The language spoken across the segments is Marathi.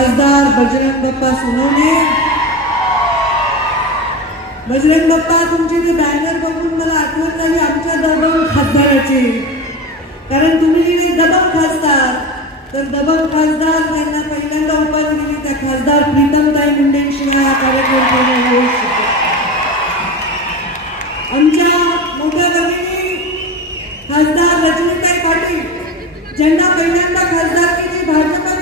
खासदार बजरंग बाप्पा सोनवणे. बजरंग बाप्पा तुमचे ते बॅनर बघून मला आठवण झाली आमच्या दबंग खासदाराची. कारण तुम्ही दबंग खासदार. तर दबंग खासदार त्यांना पहिल्यांदा उपाधी दिली त्या खासदार प्रीतमताई मुंडेंशी हा कार्यक्रम होऊ शकतो. आमच्या मोठ्या बहिणी खासदार रजनीताई पाटील ज्यांना पहिल्यांदा खासदारकीची भाजपाची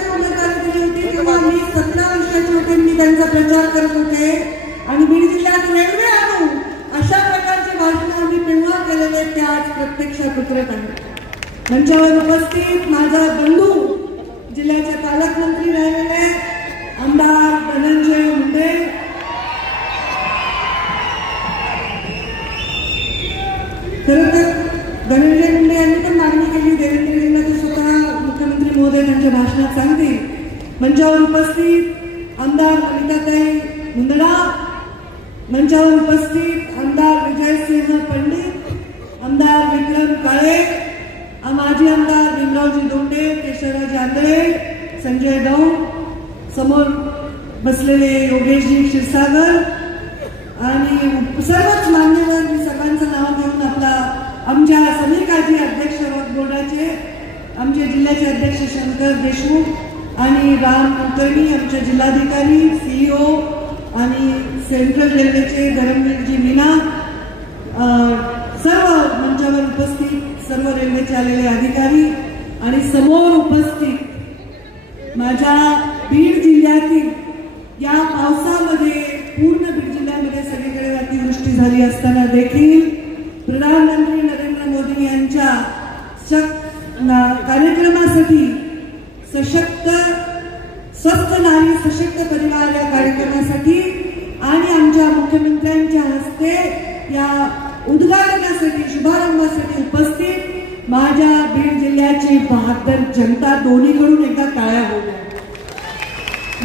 सतरा होते मी त्यांचा प्रचार करत होते. आणि बीड जिल्ह्यात रेल्वे आणू अशा प्रकारचे भाषण आम्ही तेव्हा केलेले ते आज प्रत्यक्षात उतरत आहे. मंचावर उपस्थित माझा बंधू जिल्ह्याचे पालकमंत्री राहिलेले आमदार धनंजय मुंडे. खर तर धनंजय मुंडे यांनी पण मागणी केली देवेंद्र ते स्वतः मुख्यमंत्री महोदय त्यांच्या भाषणात सांगतील. मंचावर उपस्थित आमदार ललिताताई मुंदडा मंचावर उपस्थित आमदार विजयसिंह पंडित आमदार विक्रम काळे माजी आमदार भीमरावजी दोंडे केशवराजी आंधळे संजय दौंड समोर बसलेले योगेशजी क्षीरसागर आणि सर्वच मान्यवर मी सगळ्यांचं नाव घेऊन आपला आमच्या समीकाजी अध्यक्ष बोर्डाचे आमचे जिल्ह्याचे अध्यक्ष शंकर देशमुख आणि राम कुलकर्णी आमचे जिल्हाधिकारी सीईओ आणि सेंट्रल रेल्वेचे धरमवीरजी मीना सर्व मंचावर उपस्थित सर्व रेल्वेचे आलेले अधिकारी आणि समोर उपस्थित माझ्या बीड जिल्ह्यातील या पावसामध्ये पूर्ण बीड जिल्ह्यामध्ये सगळीकडे अतिवृष्टी झाली असताना देखील प्रधानमंत्री नरेंद्र मोदी यांच्या शक- ना- कार्यक्रमासाठी सशक्त स्वस्थ नारी सशक्त परिवार या कार्यक्रमासाठी आणि आमच्या मुख्यमंत्र्यांच्या हस्ते या उद्घाटनासाठी शुभारंभासाठी उपस्थित माझ्या बीड जिल्ह्याची बहात्तर जनता दोन्हीकडून एकदा टाळ्या होत्या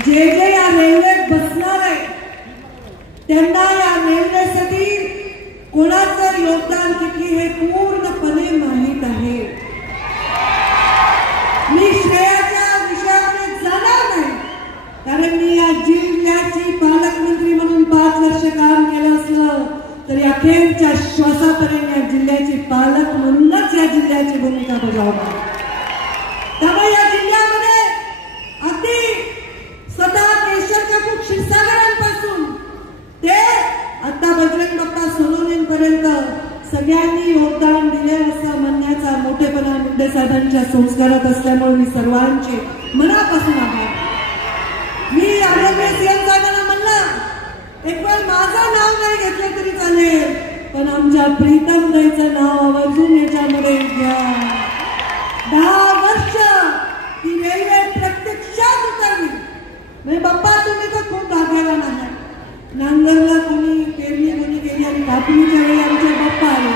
जे जे या रेल्वेत बसणार आहे त्यांना या रेल्वेसाठी कोणाचं योगदान किती हे पूर्णपणे माहीत आहे. तरी अखेरच्या श्वासापर्यंत या जिल्ह्याचे पालक म्हणूनच या जिल्ह्याची भूमिका बजावणार त्यामुळे या जिल्ह्यामध्ये अति स्वतः केशरच्या खूप क्षीरसागरांपासून ते आता बजरंग बाप्पा सोनवणेंपर्यंत सगळ्यांनी योगदान दिले असं म्हणण्याचा मोठेपणा मुंडे साहेबांच्या संस्कारात असल्यामुळे मी सर्वांचे मनापासून आभार. मी आरोग्य सीएम एक वेळ माझं नाव नाही घेतलं तरी चालेल. पण आमच्या प्रीतम दाईचं नाव आवर्जून याच्यामध्ये घ्या. दहा वर्ष ती रेल्वे प्रत्यक्षात उतरली. म्हणजे बाप्पा तुम्ही तर खूप भाग्यवान आहात. नांगरला कोणी पेरणी कोणी केली आणि कापणीच्या वेळी आमचे बाप्पा आले.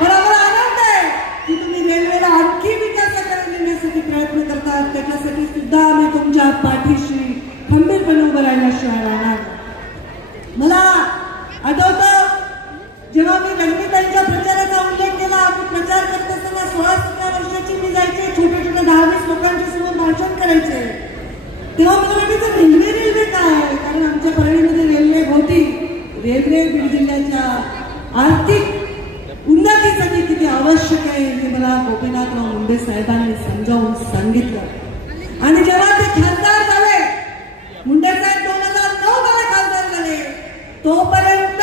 पण आम्हाला आनंद आहे की तुम्ही रेल्वेला आणखी विकासाकडे नेण्यासाठी प्रयत्न करतात. त्याच्यासाठी सुद्धा आम्ही तुमच्या पाठीशी खंबीरपणे उभं राहिल्याशिवाय राहणार नाही. मला आठवतं जेव्हा मी रजनीताईंच्या प्रचाराचा उल्लेख केला आम्ही प्रचार करत असताना सोळा सतरा वर्षाची मी जायचे छोटे छोटे दहा वीस लोकांच्या समोर भाषण करायचे. तेव्हा मला वाटायचं रेल्वे रेल्वे काय? आहे कारण आमच्या परळीमध्ये रेल्वे होती. रेल्वे बीड जिल्ह्याच्या आर्थिक उन्नतीसाठी किती आवश्यक आहे हे मला गोपीनाथराव मुंडे साहेबांनी समजावून सांगितलं आणि जेव्हा ते खासदार झाले मुंडे साहेब दोन हजार नऊ मध्ये खासदार झाले तोपर्यंत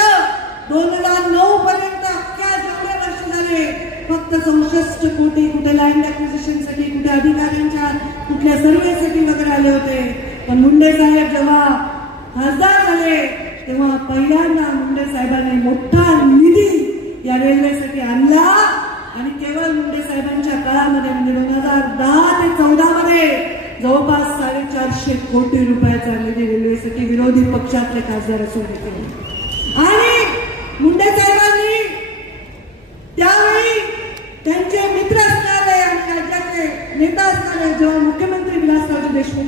दोन हजार नऊ पर्यंत अख्ख्या जेवढे वर्ष झाले फक्त चौसष्ट कोटी कुठे लँड ऍक्विजिशनसाठी कुठे अधिकाऱ्यांच्या कुठल्या सर्वेसाठी वगैरे आले होते. पण मुंडे साहेब जेव्हा खासदार झाले तेव्हा पहिल्यांदा मुंडे साहेबांनी मोठा निधी या रेल्वेसाठी आणला. आणि केवळ मुंडे साहेबांच्या काळामध्ये म्हणजे दोन हजार दहा ते चौदा मध्ये जवळपास साडेचारशे कोटी रुपयाचा निधी रेल्वेसाठी विरोधी पक्षातले खासदार असून होते आणि मुंडे साहेबांनी त्यावेळी त्यांचे मित्र असणारे आणि राज्याचे नेता असणारे जेव्हा मुख्यमंत्री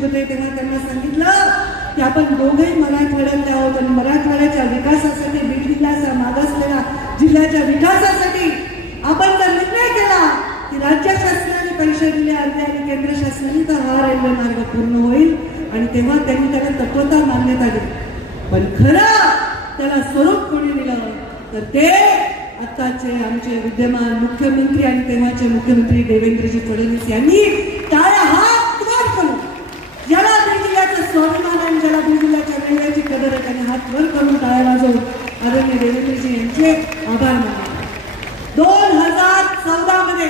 विलासरावजी होते तेव्हा त्यांना सांगितलं की आपण दोघेही मराठवाड्यात आहोत आणि मराठवाड्याच्या विकासासाठी बीड जिल्ह्याचा मागासलेला जिल्ह्याच्या विकासासाठी आपण जर निर्णय केला की राज्य शासनाने पैसे दिले अर्धे आणि केंद्र शासनाने तर हा रेल्वे मार्ग पूर्ण होईल आणि तेव्हा त्यांनी त्याला तत्वता मान्यता दिली. पण खरं त्याला स्वरूप कोणी दिलं तर ते आताचे आमचे विद्यमान मुख्यमंत्री आणि तेव्हाचे मुख्यमंत्री देवेंद्रजी फडणवीस यांनी टाळ्या ज्याला बीड स्वाभिमान आणि ज्याला बीड जिल्ह्याच्या कदर आहे त्याने हात वर करून टाळ्या वाजवून आदरणीय देवेंद्रजी यांचे आभार मानले. दोन हजार चौदा मध्ये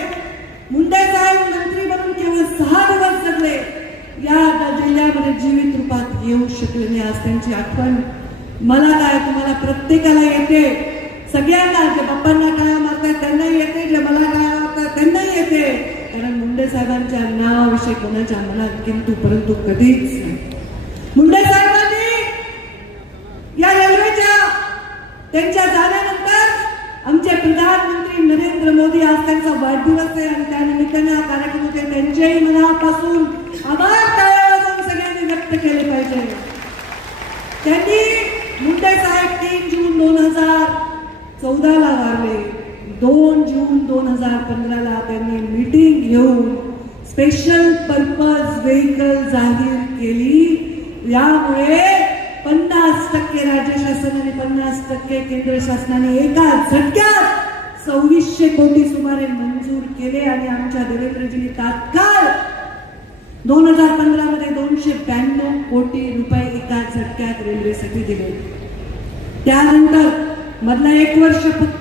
मुंडे साहेब मंत्री म्हणून केवळ सहा दिवस जगले. या जिल्ह्यामध्ये जीवित रूपात येऊ शकले नाही आज त्यांची आठवण मला काय तुम्हाला प्रत्येकाला येते. सगळ्यांना जे बाप्पांना काय मारतात त्यांनाही येते जे मला काय मारतात त्यांनाही येते. कारण मुंडे साहेबांच्या नावाविषयी कोणाच्या मनात किंतु परंतु कधीच नाही. मुंडे साहेबांनी या रेल्वेच्या त्यांच्या जाण्यानंतर आमचे प्रधानमंत्री नरेंद्र मोदी आज त्यांचा वाढदिवस आहे आणि त्यानिमित्ताने हा कार्यक्रम होते त्यांच्याही मनापासून आभार टाळ्या सगळ्यांनी व्यक्त केले पाहिजे. त्यांनी मुंडे साहेब तीन जून दोन हजार चौदाला वारले. दोन जून दोन हजार पंधराला त्यांनी मीटिंग घेऊन स्पेशल पर्पज व्हेकल जाहीर केली. यामुळे पन्नास टक्के राज्य शासनाने पन्नास टक्के केंद्र शासनाने एका झटक्यात सव्वीसशे कोटी सुमारे मंजूर केले आणि आमच्या देवेंद्रजींनी तात्काळ दोन हजार पंधरा मध्ये दोनशे ब्याण्णव कोटी रुपये एका झटक्यात रेल्वेसाठी दिले. त्यानंतर मधलं एक वर्ष फक्त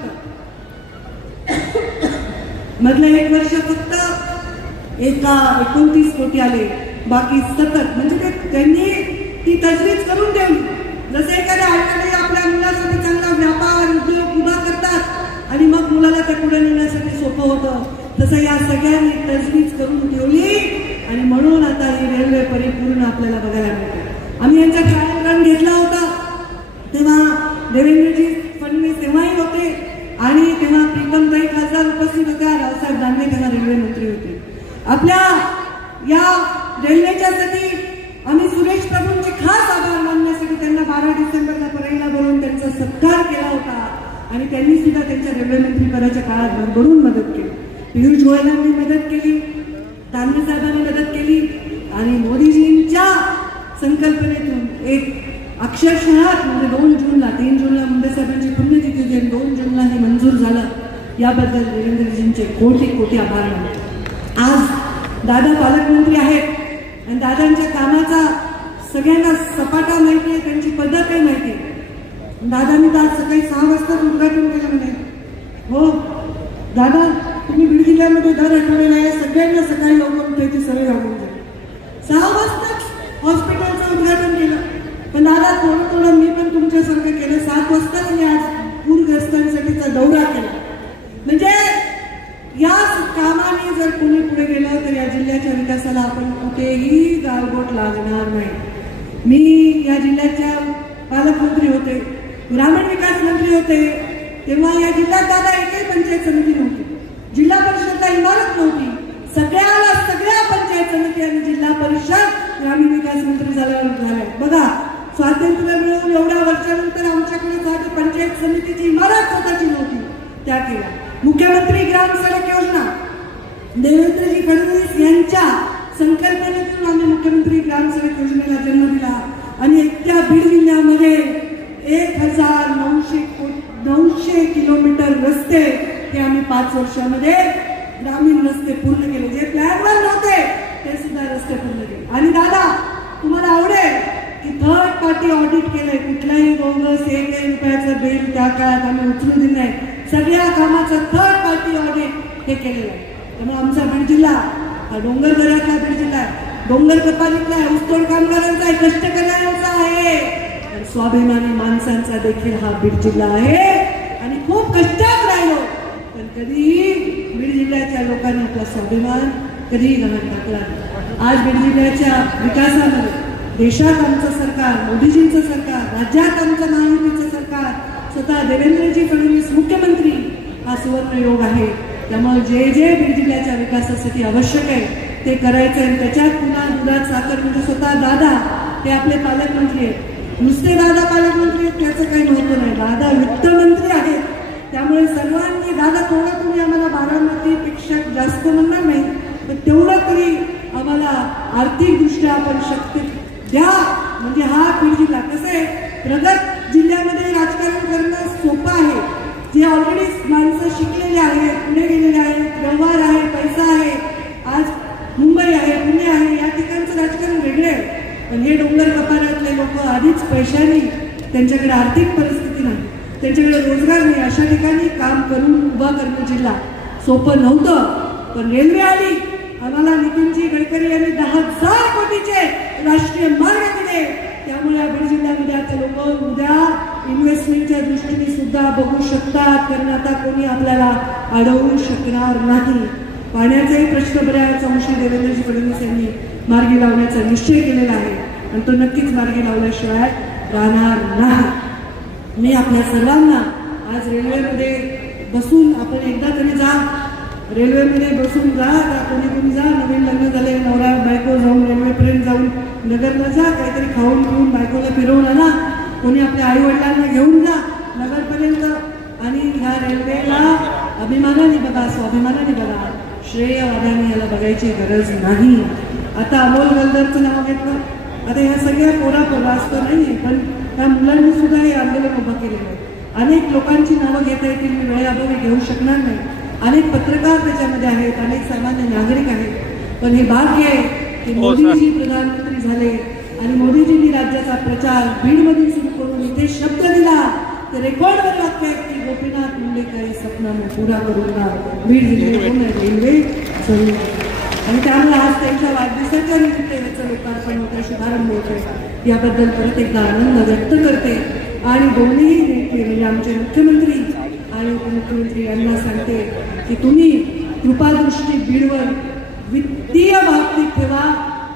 मधलं एक वर्ष फक्त एका एकोणतीस कोटी आले. बाकी सतत म्हणजे ते त्यांनी ती तजवीज करून ठेवली. जसं एखाद्या आठवडे आपल्या मुलासाठी चांगला व्यापार उद्योग उभा करतात आणि मग मुलाला ते पुढे नेण्यासाठी सोपं होतं. तसं या सगळ्यांनी तजवीज करून ठेवली आणि म्हणून आता ही रेल्वे परिपूर्ण आपल्याला बघायला मिळते. आम्ही यांचा ट्रायल रन घेतला होता. तेव्हा देवेंद्रजी आणि तेव्हा प्रीतमताई खासदार उपस्थित होत्या रावसाहेब दानवे तेव्हा रेल्वे मंत्री होते. आपल्या या रेल्वेच्यासाठी आम्ही सुरेश प्रभूंचे खास आभार मानण्यासाठी त्यांना बारा डिसेंबरला परळीला बोलवून त्यांचा सत्कार केला होता आणि त्यांनी सुद्धा त्यांच्या रेल्वे मंत्री काळात भरभरून मदत केली. पियुष गोयलांनी मदत केली दानवे साहेबांनी मदत केली आणि मोदीजींच्या संकल्पनेतून एक अक्षरशः म्हणजे दोन जूनला तीन जूनला मुंबई साहेबांची पुण्यतिथी होती आणि दोन जूनला हे मंजूर झालं याबद्दल देवेंद्रजींचे कोटी कोटी आभार मानतो. आज दादा पालकमंत्री आहेत आणि दादांच्या कामाचा सगळ्यांना सपाटा माहिती आहे त्यांची पद्धतही माहिती आहे दादांनी तर आज सकाळी सहा वाजता उद्घाटन केलं म्हणे. हो दादा तुम्ही बीड जिल्ह्यामध्ये दर आठवड्याला आहे सगळ्यांना सकाळी लवकर उठायची सवय लागून जाईल सहा वाजताच हॉस्पिटलचं उद्घाटन केलं. पण दादा थोडं थोडं मी पण तुमच्यासारखं केलं. सात वाजताच मी आज पूरग्रस्तांसाठीचा दौरा केला. म्हणजे या कामाने जर कोणी पुढे गेलं तर या जिल्ह्याच्या विकासाला आपण कुठेही गालबोट लागणार नाही. मी या जिल्ह्याच्या पालकमंत्री होते ग्रामीण विकास मंत्री होते तेव्हा या जिल्ह्यात दादा एकही पंचायत समिती नव्हती. जिल्हा परिषदला इमारत नव्हती. सगळ्याला सगळ्या पंचायत समिती आणि जिल्हा परिषद ग्रामीण विकास मंत्री झाल्यावर झाल्या. बघा स्वातंत्र्य मिळून एवढ्या वर्षानंतर आमच्याकडे पंचायत समितीची इमारत स्वतःची नव्हती. त्या केल्या. मुख्यमंत्री ग्राम सडक योजना. देवेंद्रजी फडणवीस यांच्या संकल्पनेतून आम्ही मुख्यमंत्री ग्राम सडक योजनेला जन्म दिला. आणि इतक्या बीड जिल्ह्यामध्ये एक हजार नऊशे नऊशे किलोमीटर रस्ते ते आम्ही पाच वर्षामध्ये ग्रामीण रस्ते पूर्ण केले. जे प्लॅनवर नव्हते ते सुद्धा रस्ते पूर्ण केले. आणि दादा तुम्हाला आवडेल? की थर्ड पार्टी ऑडिट केलंय. कुठलाही बोगस एक रुपयाचं बिल त्या काळात आम्ही उचलू दिलं नाही. सगळ्या कामाचं थर्ड पार्टी ऑडिट हे केलेलं आहे. त्यामुळे आमचा बीड जिल्हा हा डोंगरदऱ्याचा बीड जिल्हा आहे. डोंगर कपालीतला आहे. ऊसतोड कामगारांचा आहे. कष्टकऱ्यांचा आहे. स्वाभिमानी माणसांचा देखील हा बीड जिल्हा आहे. आणि खूप कष्टात राहिलो. पण कधीही बीड जिल्ह्याच्या लोकांनी आपला स्वाभिमान कधीही गणत टाकला आज बीड जिल्ह्याच्या विकासामध्ये देशात आमचं सरकार मोदीजींचं सरकार राज्यात आमचं महायुतीचं सरकार स्वतः देवेंद्रजी फडणवीस मुख्यमंत्री हा सुवर्णयोग आहे. त्यामुळे जे जे बीड जिल्ह्याच्या विकासासाठी आवश्यक आहे ते करायचं आहे आणि त्याच्यात पुन्हा दुधात साखर म्हणजे स्वतः दादा हे आपले पालकमंत्री आहेत. नुसते दादा पालकमंत्री आहेत त्याचं काही महत्त्व नाही. दादा वित्तमंत्री आहेत. त्यामुळे सर्वांनी दादा थोडं तुम्ही आम्हाला बारामतीपेक्षा जास्त म्हणणार नाही तर तेवढं तरी आम्हाला आर्थिकदृष्ट्या आपण शक्ती द्या म्हणजे हा बीड जिल्हा कसं आहे. प्रगत जिल्ह्यामध्ये राजकारण करणं सोपं आहे. जे ऑलरेडी माणसं शिकलेले आहेत पुढे गेलेले आहेत व्यवहार आहे पैसा आहे आज मुंबई आहे पुणे आहे या ठिकाणचं राजकारण वेगळे आहे. पण हे डोंगर कपारातले लोक आधीच पैशाने त्यांच्याकडे आर्थिक परिस्थिती नाही. त्यांच्याकडे रोजगार नाही. अशा ठिकाणी काम करून उभा करणं जिल्हा सोपं नव्हतं. पण रेल्वे आली. आम्हाला नितीनजी गडकरी यांनी दहा हजार कोटीचे राष्ट्रीय मार्ग दिले. त्यामुळे या बीड जिल्ह्यामध्ये आता लोक उद्या इन्व्हेस्टमेंटच्या दृष्टीने सुद्धा बघू शकतात. कारण आता कोणी आपल्याला अडवू शकणार नाही. पाण्याचाही प्रश्न बऱ्याच अंशी देवेंद्रजी फडणवीस यांनी मार्गी लावण्याचा निश्चय केलेला आहे. आणि तो नक्कीच मार्गी लावल्याशिवाय राहणार नाही. मी आपल्या सर्वांना आज रेल्वेमध्ये बसून आपण एकदा तरी जा रेल्वेमध्ये बसून जा का कोणी कोणी जा नवीन लग्न झाले नवरा बायको जाऊन रेल्वेपर्यंत जाऊन नगरला जा काहीतरी खाऊन पिऊन बायकोला फिरवून आणा. कोणी आपल्या आईवडिलांना घेऊन जा नगरपर्यंत. आणि ह्या रेल्वेला अभिमानाने बघा स्वाभिमानाने बघा. श्रेयवादाने याला बघायची गरज नाही. आता अमोल गलदरचं नाव घेतलं. आता ह्या सगळ्या पोरा पोरा नाही पण त्या मुलांनी सुद्धा हे आंदोलन उभं केलेलं आहे. अनेक लोकांची नावं घेता येतील मी वेळेअभावी घेऊ शकणार नाही. अनेक पत्रकार त्याच्यामध्ये आहेत अनेक सामान्य नागरिक आहेत. पण हे भाग्य आहे की मोदीजी प्रधानमंत्री झाले आणि मोदीजींनी राज्याचा प्रचार बीडमधून सुरू करून इथे शब्द दिला ते रेकॉर्डवर आहेत की गोपीनाथ मुंडे काही सपना पुरा करून बीड जिल्ह्यातून रेल्वे सुरू आणि त्यामुळे आज त्यांच्या वाढदिवसाच्या निमित्त याचं लोकार्पण होतं शुभारंभ होतोय. याबद्दल परत एकदा आनंद व्यक्त करते. आणि दोन्ही नेते म्हणजे आमचे मुख्यमंत्री आणि उपमुख्यमंत्री यांना सांगते की तुम्ही कृपादृष्टी बीडवर वित्तीय बाबतीत ठेवा.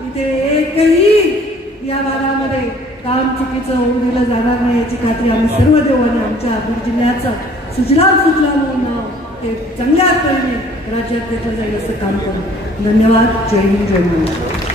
इथे एकही या भागामध्ये काम चुकीचं होऊन दिलं जाणार नाही याची खात्री आम्ही सर्व देवाने आमच्या बीड जिल्ह्याचं सुजलाम सुजलाम होऊन ते चांगल्या तऱ्हेने राज्यात घेतलं जाईल असं काम करू. धन्यवाद. जय हिंद जय महाराष्ट्र.